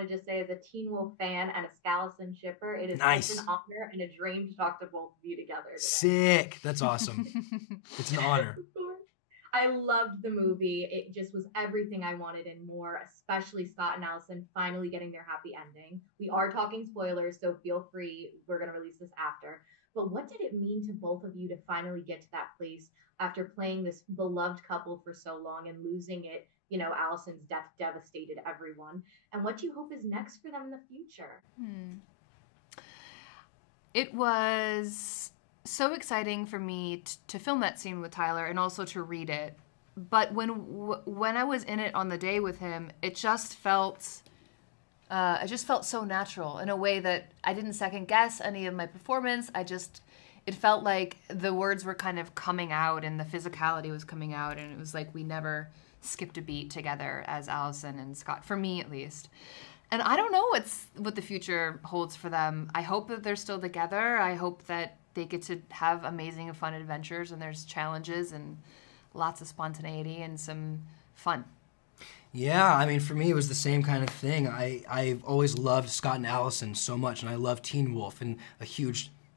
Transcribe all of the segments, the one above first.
want to just say, as a Teen Wolf fan and a Scallison shipper, it is Nice. such an honor and a dream to talk to both of you together today. Sick. That's awesome. It's an honor. I loved the movie. It just was everything I wanted and more, especially Scott and Allison finally getting their happy ending. We are talking spoilers, so feel free. We're going to release this after. But what did it mean to both of you to finally get to that place after playing this beloved couple for so long and losing it? You know, Allison's death devastated everyone. And what do you hope is next for them in the future? It was so exciting for me to film that scene with Tyler and also to read it. But when I was in it on the day with him, it just felt so natural in a way that I didn't second guess any of my performance. It felt like the words were kind of coming out and the physicality was coming out, and it was like we never skipped a beat together as Allison and Scott, for me at least. And I don't know what the future holds for them. I hope that they're still together. I hope that they get to have amazing and fun adventures, and there's challenges and lots of spontaneity and some fun. Yeah, I mean, for me, it was the same kind of thing. I've always loved Scott and Allison so much, and I love Teen Wolf, and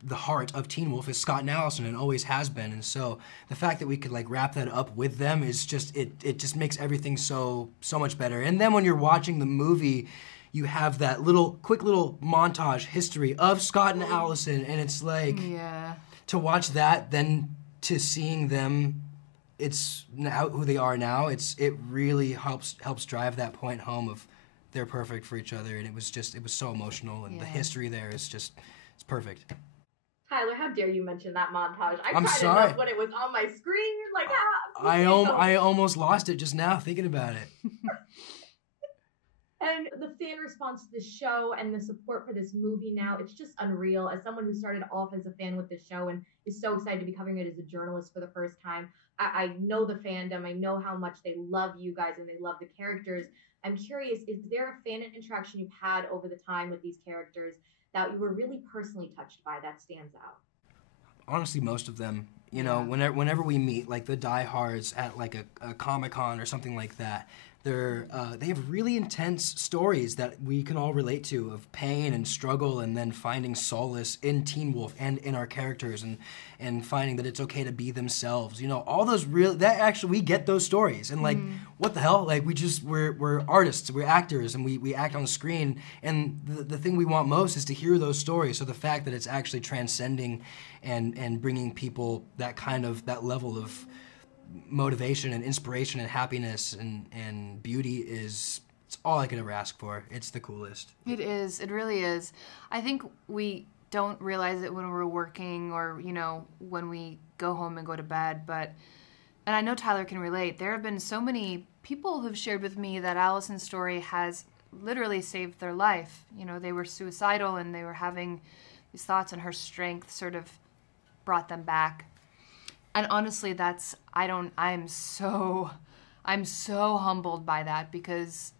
the heart of Teen Wolf is Scott and Allison, and always has been. And so the fact that we could like wrap that up with them is just, it just makes everything so much better. And then when you're watching the movie, you have that quick little montage history of Scott and Allison, and it's like, to watch that, then to seeing them, it's now who they are now, it really helps drive that point home of they're perfect for each other, and it was so emotional, and the history there is just, it's perfect. Tyler, how dare you mention that montage? I'm sorry. Enough when it was on my screen. Like, I almost lost it just now thinking about it. And the fan response to the show and the support for this movie now, it's just unreal. As someone who started off as a fan with the show and is so excited to be covering it as a journalist for the first time, I know the fandom. I know how much they love you guys and they love the characters. I'm curious, is there a fan interaction you've had over the time with these characters that you were really personally touched by that stands out? Honestly, most of them. You know, whenever we meet, like the diehards at like a Comic-Con or something like that, they have really intense stories that we can all relate to, of pain and struggle, and then finding solace in Teen Wolf and in our characters, and finding that it's okay to be themselves. You know, all those we get those stories, and like, what the hell? Like, we're artists, we're actors, and we act on screen, and the thing we want most is to hear those stories. So the fact that it's actually transcending and bringing people that level of motivation and inspiration and happiness and beauty it's all I could ever ask for. It's the coolest. It is. It really is. I think we don't realize it when we're working or, you know, when we go home and go to bed, and I know Tyler can relate, there have been so many people who've shared with me that Allison's story has literally saved their life. You know, they were suicidal and they were having these thoughts, and her strength sort of brought them back. And honestly, I'm so humbled by that, because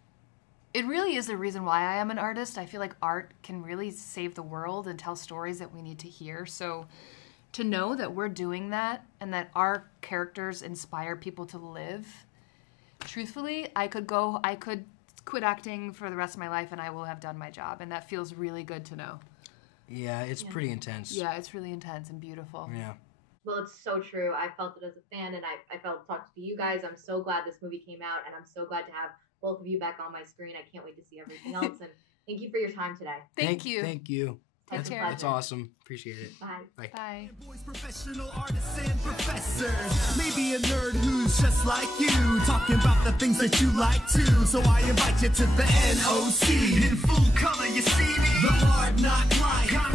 it really is the reason why I am an artist. I feel like art can really save the world and tell stories that we need to hear. So to know that we're doing that and that our characters inspire people to live, truthfully, I could quit acting for the rest of my life and I will have done my job. And that feels really good to know. Yeah, it's pretty intense. Yeah, it's really intense and beautiful. Yeah. Well, it's so true. I felt it as a fan, and I felt talking to you guys. I'm so glad this movie came out, and I'm so glad to have both of you back on my screen. I can't wait to see everything else, and thank you for your time today. Thank you. Thank you. Take care. That's awesome. Appreciate it. Bye. Bye. Bye. Boys, professional artists and professors. Maybe a nerd who's just like you, talking about the things that you like too. So I invite you to the NOC. In full color, you see me. The Hard Knock Life.